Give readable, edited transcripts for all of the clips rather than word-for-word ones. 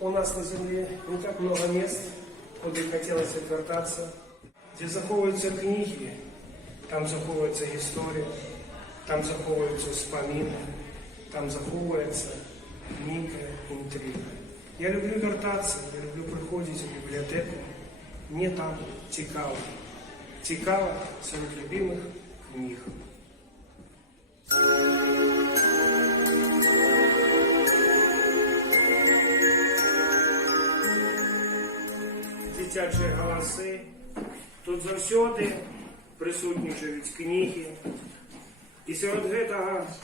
у нас на Земле не так много мест, куда хотелось отвертаться, где заховываются книги, там заховывается история, там заховываются вспомины, там заховывается некая интрига. Я люблю вертаться, я люблю приходить в библиотеку. Мне там цікаво. Цікаво серед любимых книг. Дитячі голоси. Тут завсёды присутнічають книги. І серед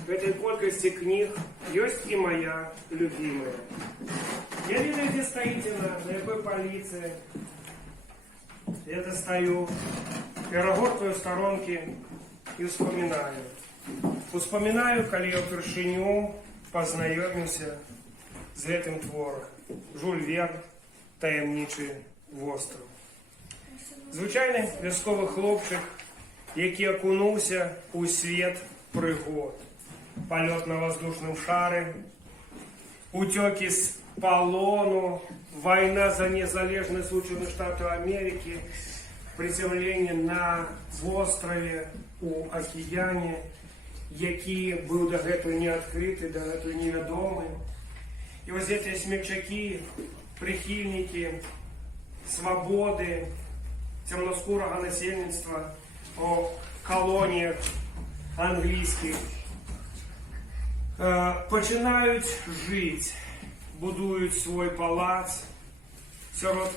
этой колькости книг есть и моя любимая. Я видно, где стоите, на какой полиции. Я достаю перегортую сторонки и вспоминаю. Вспоминаю, коли я впершыню познайомився з гэтым твором. Жюль Верн, таємничий остров. Звичайний військовий хлопчик, який окунувся у світ пригод. Польот на воздушном шаре, утеки з полону, война за незалежность Соединенных Штатов Америки, приземление на острове у океане, який был дагэтуль не открытый, дагэтуль неведомый. И вот эти смельчаки, прихильники свободы, темноскурого насельництва о колониях англійських, починають жити, будують свій палац серед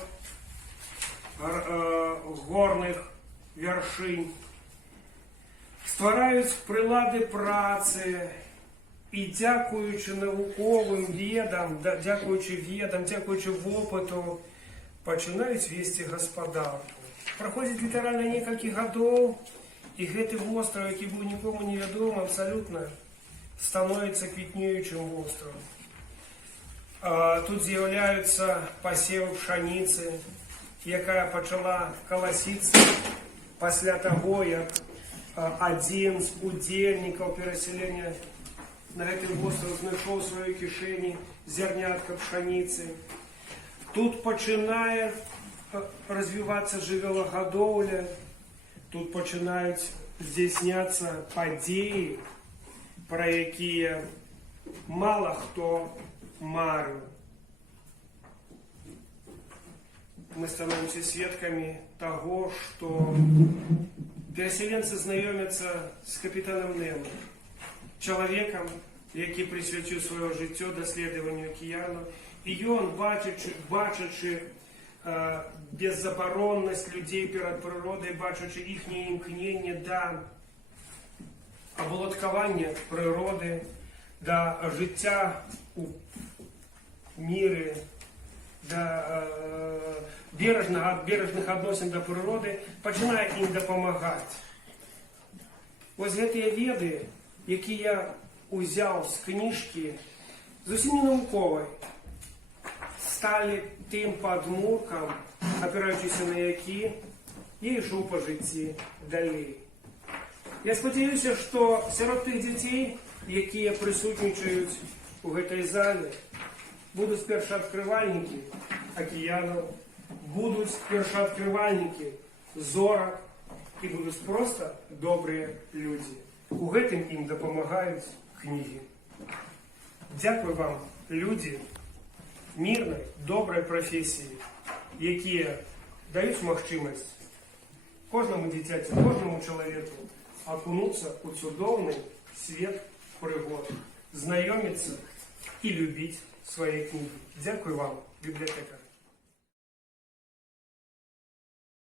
горних вершин, створюють прилади праці і, дякуючи науковим ведам, дякуючи опиту, починають вести господарку. Проходить літерально некалькі годов, і гэты остров, який був нікому невідомий, абсолютно становится квітнеючим островом. Тут з'являються посіви пшениці, яка почала колоситися після того, як один з удільників переселення на этот остров знайшов в своїй кишені зернятка пшениці. Тут починає розвиватися живелогодовля, тут починають здійснятися події, про які мало хто марив. Мы становимся свидками того, что переселенцы знайомятся с капитаном Немо, человеком, який присвятив своє життя дослідженню океану, і він, бачачи беззаборонність людей перед природою, бачачи їхнє імкнення до оболоткування природи, до життя у мірі, до бережних відносин до природи, починає їм допомагати. Ось ці веди, які я узяв з книжки, зовсім не наукової, стали тим подмурком, опираючись на які я йшов по житті далі. Я сподіваюся, що серед тих дітей, які присутнічають у гэтай залі, будуть першооткривальники океанов, будуть першооткривальники зорок і будуть просто добрі люди. У гэтым їм допомагають книги. Дякую вам, люди мирної, доброї професії, які дають можливість кожному дитяті, кожному чоловіку окунуться у чудовний світ пригод, знайомитися і любити свої книги. Дякую вам, бібліотекар.